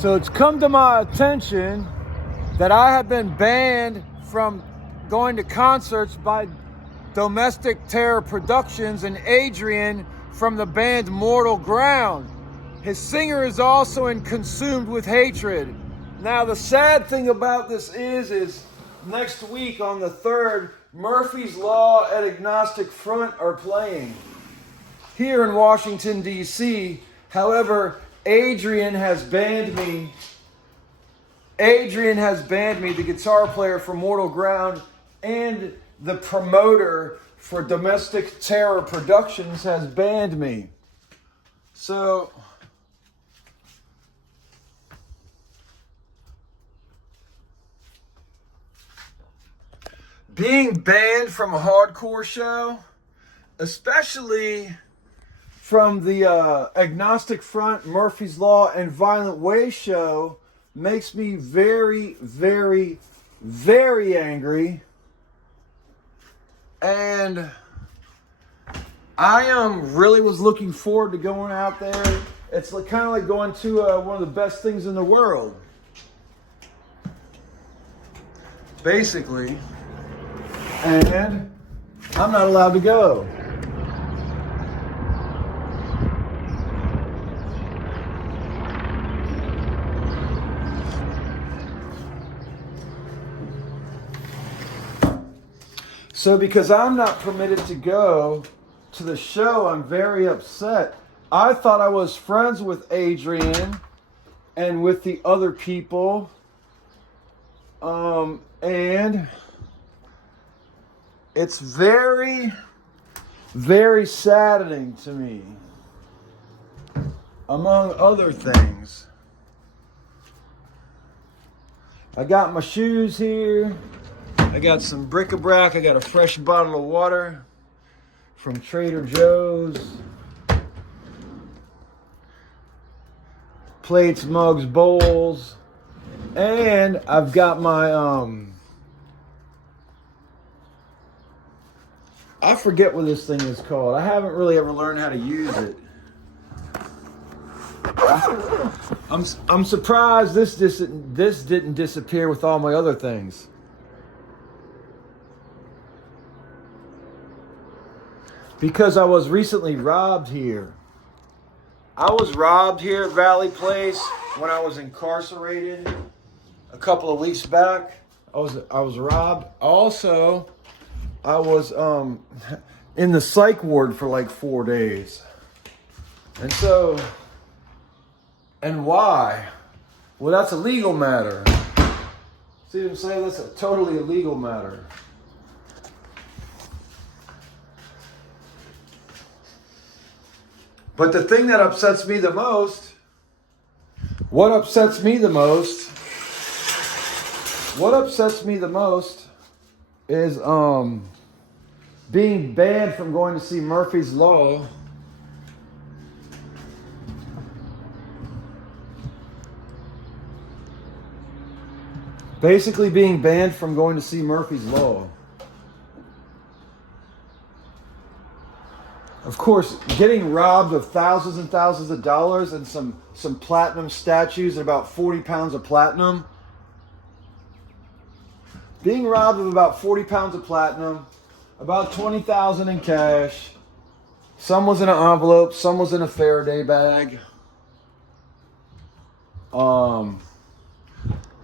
So it's come to my attention that I have been banned from going to concerts by Domestic Terror Productions and Adrian from the band Mortal Ground. His singer is also consumed with hatred. Now the sad thing about this is next week on the 3rd, Murphy's Law and Agnostic Front are playing here in Washington, D.C. However, Adrian has banned me. The guitar player for Mortal Ground and the promoter for Domestic Terror Productions has banned me. So being banned from a hardcore show, especially from the Agnostic Front, Murphy's Law, and Violent Way show, makes me very, very, very angry. And I really was looking forward to going out there. It's kind of like going to one of the best things in the world, basically. And I'm not allowed to go. So because I'm not permitted to go to the show, I'm very upset. I thought I was friends with Adrian and with the other people. And it's very, very saddening to me, among other things. I got my shoes here. I got some bric-a-brac. I got a fresh bottle of water from Trader Joe's. Plates, mugs, bowls. And I've got my, I forget what this thing is called. I haven't really ever learned how to use it. I'm surprised this didn't disappear with all my other things. Because I was recently robbed here. I was robbed here at Valley Place when I was incarcerated a couple of weeks back. I was robbed. Also, I was in the psych ward for like 4 days. And why? Well, that's a legal matter. See what I'm saying? That's a totally illegal matter. What upsets me the most is being banned from going to see Murphy's Law. Basically being banned from going to see Murphy's Law. Of course, getting robbed of thousands and thousands of dollars and some platinum statues and about 40 pounds of platinum. Being robbed of about 40 pounds of platinum, about $20,000 in cash. Some was in an envelope, some was in a Faraday bag. I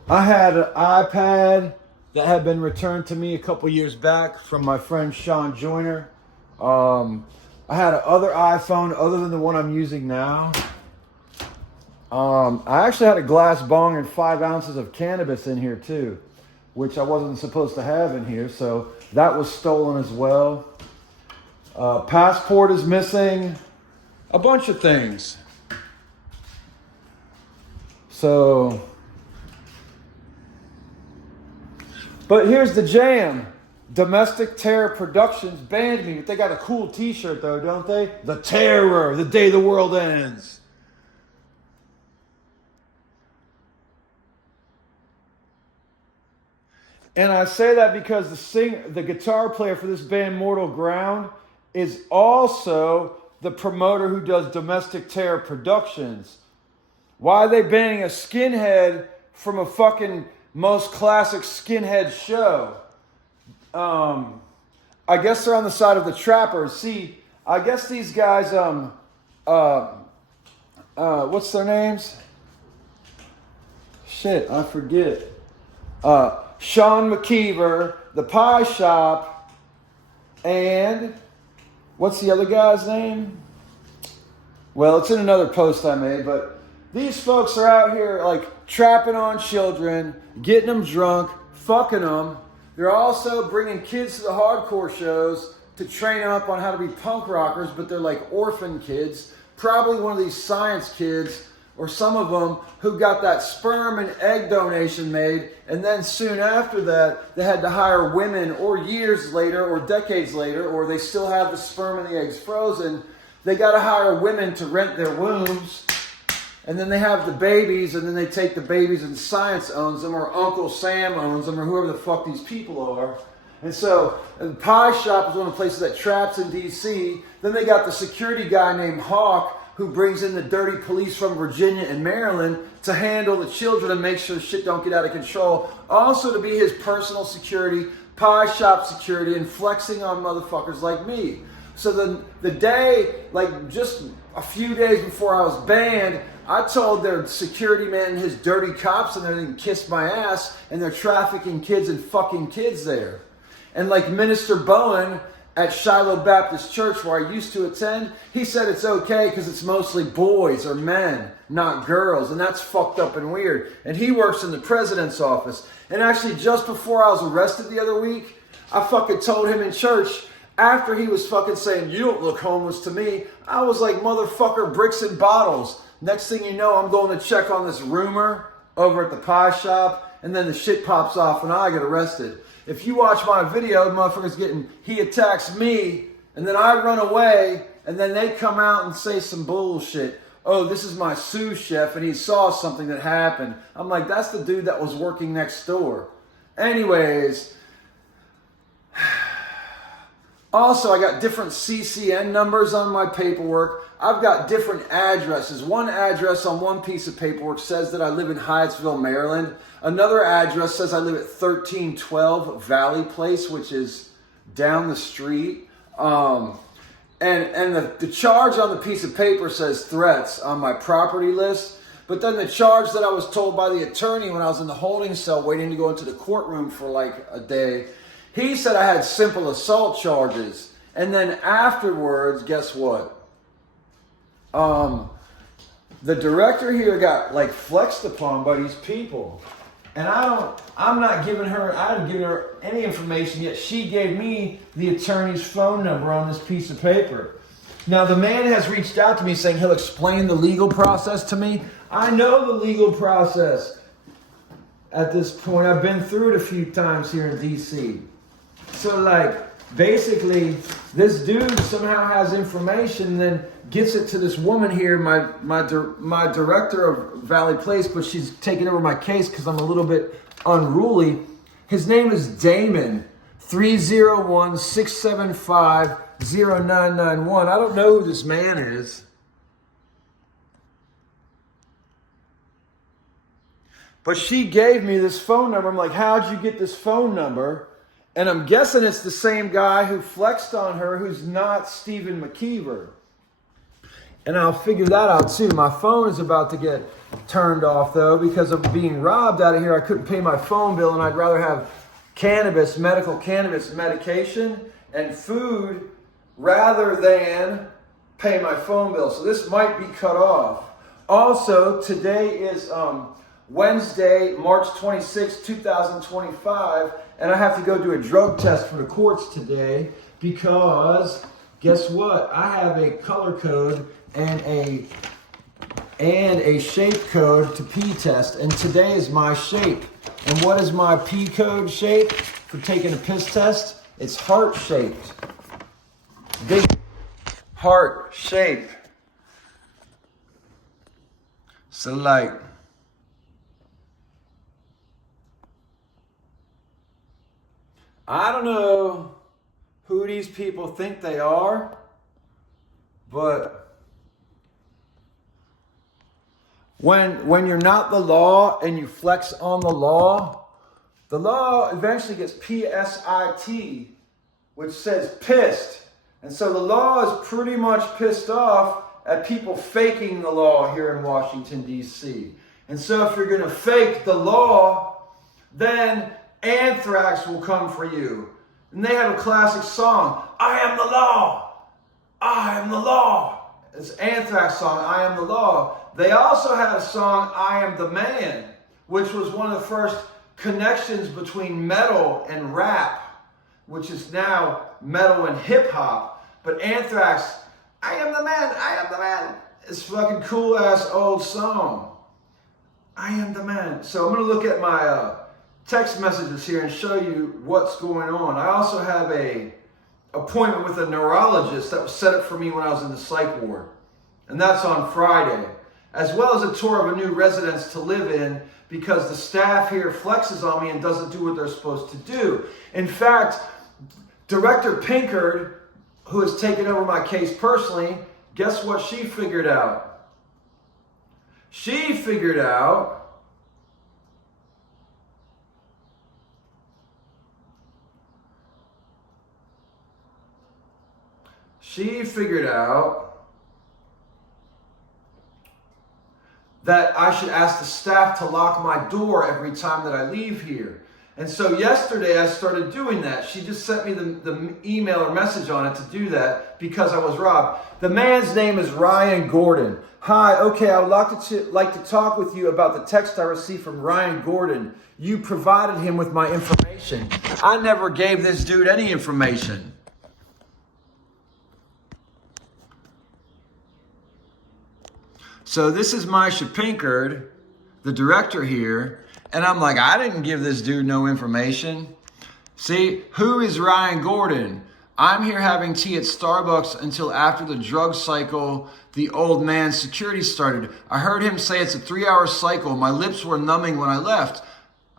had an iPad that had been returned to me a couple years back from my friend Sean Joyner. I had another iPhone other than the one I'm using now. I actually had a glass bong and 5 ounces of cannabis in here too, which I wasn't supposed to have in here, so that was stolen as well. Passport is missing. A bunch of things. So, but here's the jam. Domestic Terror Productions banned me. They got a cool t-shirt though, don't they? The Terror, the day the world ends. And I say that because the guitar player for this band, Mortal Ground, is also the promoter who does Domestic Terror Productions. Why are they banning a skinhead from a fucking most classic skinhead show? I guess they're on the side of the trappers. See, I guess these guys, what's their names? Shit, I forget. Sean McKeever, the Pie Shop, and what's the other guy's name? Well, it's in another post I made, but these folks are out here like trapping on children, getting them drunk, fucking them. They're also bringing kids to the hardcore shows to train them up on how to be punk rockers, but they're like orphan kids. Probably one of these science kids, or some of them, who got that sperm and egg donation made, and then soon after that, they had to hire women, or years later, or decades later, or they still have the sperm and the eggs frozen. They got to hire women to rent their wombs, and then they have the babies, and then they take the babies and science owns them, or Uncle Sam owns them, or whoever the fuck these people are. And so the Pie Shop is one of the places that traps in D.C. Then they got the security guy named Hawk, who brings in the dirty police from Virginia and Maryland to handle the children and make sure shit don't get out of control. Also to be his personal security, Pie Shop security, and flexing on motherfuckers like me. So the day, like just a few days before I was banned, I told their security man and his dirty cops and everything kiss my ass, and they're trafficking kids and fucking kids there. And like Minister Bowen at Shiloh Baptist Church, where I used to attend, he said it's okay because it's mostly boys or men, not girls. And that's fucked up and weird. And he works in the president's office. And actually, just before I was arrested the other week, I fucking told him in church, after he was fucking saying, "You don't look homeless to me," I was like, "Motherfucker, bricks and bottles." Next thing you know, I'm going to check on this rumor over at the Pie Shop, and then the shit pops off and I get arrested. If you watch my video, the motherfucker's getting, he attacks me, and then I run away, and then they come out and say some bullshit. "Oh, this is my sous chef, and he saw something that happened." I'm like, that's the dude that was working next door. Anyways, also, I got different CCN numbers on my paperwork. I've got different addresses. One address on one piece of paperwork says that I live in Hyattsville, Maryland. Another address says I live at 1312 Valley Place, which is down the street. And the charge on the piece of paper says threats on my property list. But then the charge that I was told by the attorney when I was in the holding cell waiting to go into the courtroom for like a day, he said I had simple assault charges. And then afterwards, guess what? The director here got like flexed upon by these people. And I haven't given her any information yet. She gave me the attorney's phone number on this piece of paper. Now the man has reached out to me saying he'll explain the legal process to me. I know the legal process at this point. I've been through it a few times here in DC. So like, basically, this dude somehow has information and then gets it to this woman here, my director of Valley Place, but she's taking over my case because I'm a little bit unruly. His name is Damon, 301-675-0991. I don't know who this man is. But she gave me this phone number. I'm like, how'd you get this phone number? And I'm guessing it's the same guy who flexed on her who's not Stephen McKeever. And I'll figure that out too. My phone is about to get turned off though because of being robbed out of here. I couldn't pay my phone bill and I'd rather have cannabis, medical cannabis medication and food rather than pay my phone bill. So this might be cut off. Also, today is Wednesday, March 26, 2025, and I have to go do a drug test for the courts today because guess what? I have a color code and a shape code to P test, and today is my shape. And what is my P code shape for taking a piss test? It's heart shaped. Big heart shape. So like, I don't know who these people think they are, but when you're not the law and you flex on the law eventually gets PSIT, which says pissed. And so the law is pretty much pissed off at people faking the law here in Washington, D.C. And so if you're going to fake the law, then anthrax will come for you. And they have a classic song, I am the law, I am the law. It's Anthrax song, I am the law. They also had a song, I am the man, which was one of the first connections between metal and rap, which is now metal and hip hop. But Anthrax, I am the man, I am the man. It's a fucking cool ass old song. I am the man. So I'm going to look at my text messages here and show you what's going on. I also have a appointment with a neurologist that was set up for me when I was in the psych ward. And that's on Friday. As well as a tour of a new residence to live in, because the staff here flexes on me and doesn't do what they're supposed to do. In fact, Director Pinkard, who has taken over my case personally, guess what she figured out? She figured out that I should ask the staff to lock my door every time that I leave here. And so yesterday I started doing that. She just sent me the email or message on it to do that because I was robbed. The man's name is Ryan Gordon. Hi, okay, I would like to talk with you about the text I received from Ryan Gordon. You provided him with my information. I never gave this dude any information. So this is Maisha Pinkard, the director here, and I'm like, I didn't give this dude no information. See, who is Ryan Gordon? I'm here having tea at Starbucks until after the drug cycle, the old man's security started. I heard him say it's a 3-hour cycle. My lips were numbing when I left.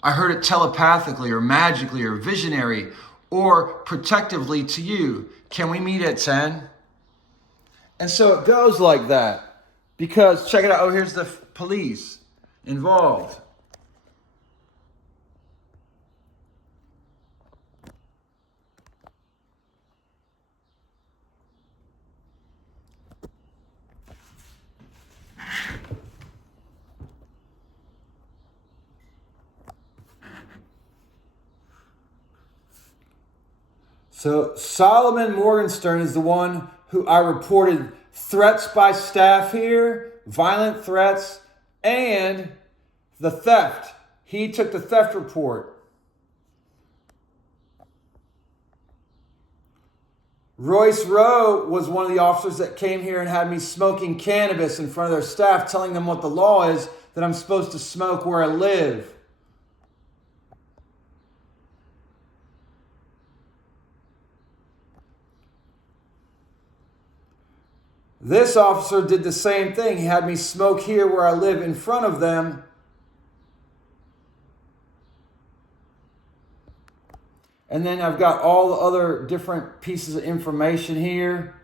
I heard it telepathically or magically or visionary or protectively to you. Can we meet at 10? And so it goes like that. Because, check it out, oh, here's the police involved. So Solomon Morgenstern is the one who I reported threats by staff here, violent threats, and the theft. He took the theft report. Royce Rowe was one of the officers that came here and had me smoking cannabis in front of their staff, telling them what the law is, that I'm supposed to smoke where I live. This officer did the same thing. He had me smoke here where I live in front of them. And then I've got all the other different pieces of information here,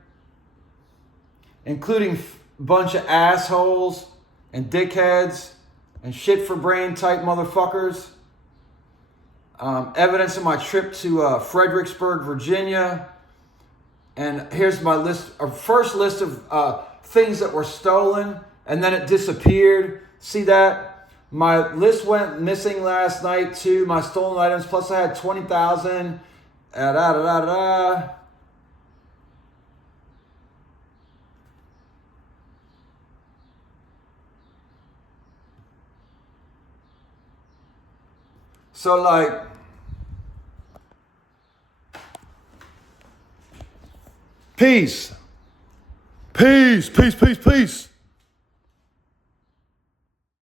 including a bunch of assholes and dickheads and shit for brain type motherfuckers. Evidence of my trip to Fredericksburg, Virginia. And here's my list, our first list of things that were stolen, and then it disappeared. See that? My list went missing last night too, my stolen items, plus I had 20,000. So like, peace. Peace, peace, peace, peace.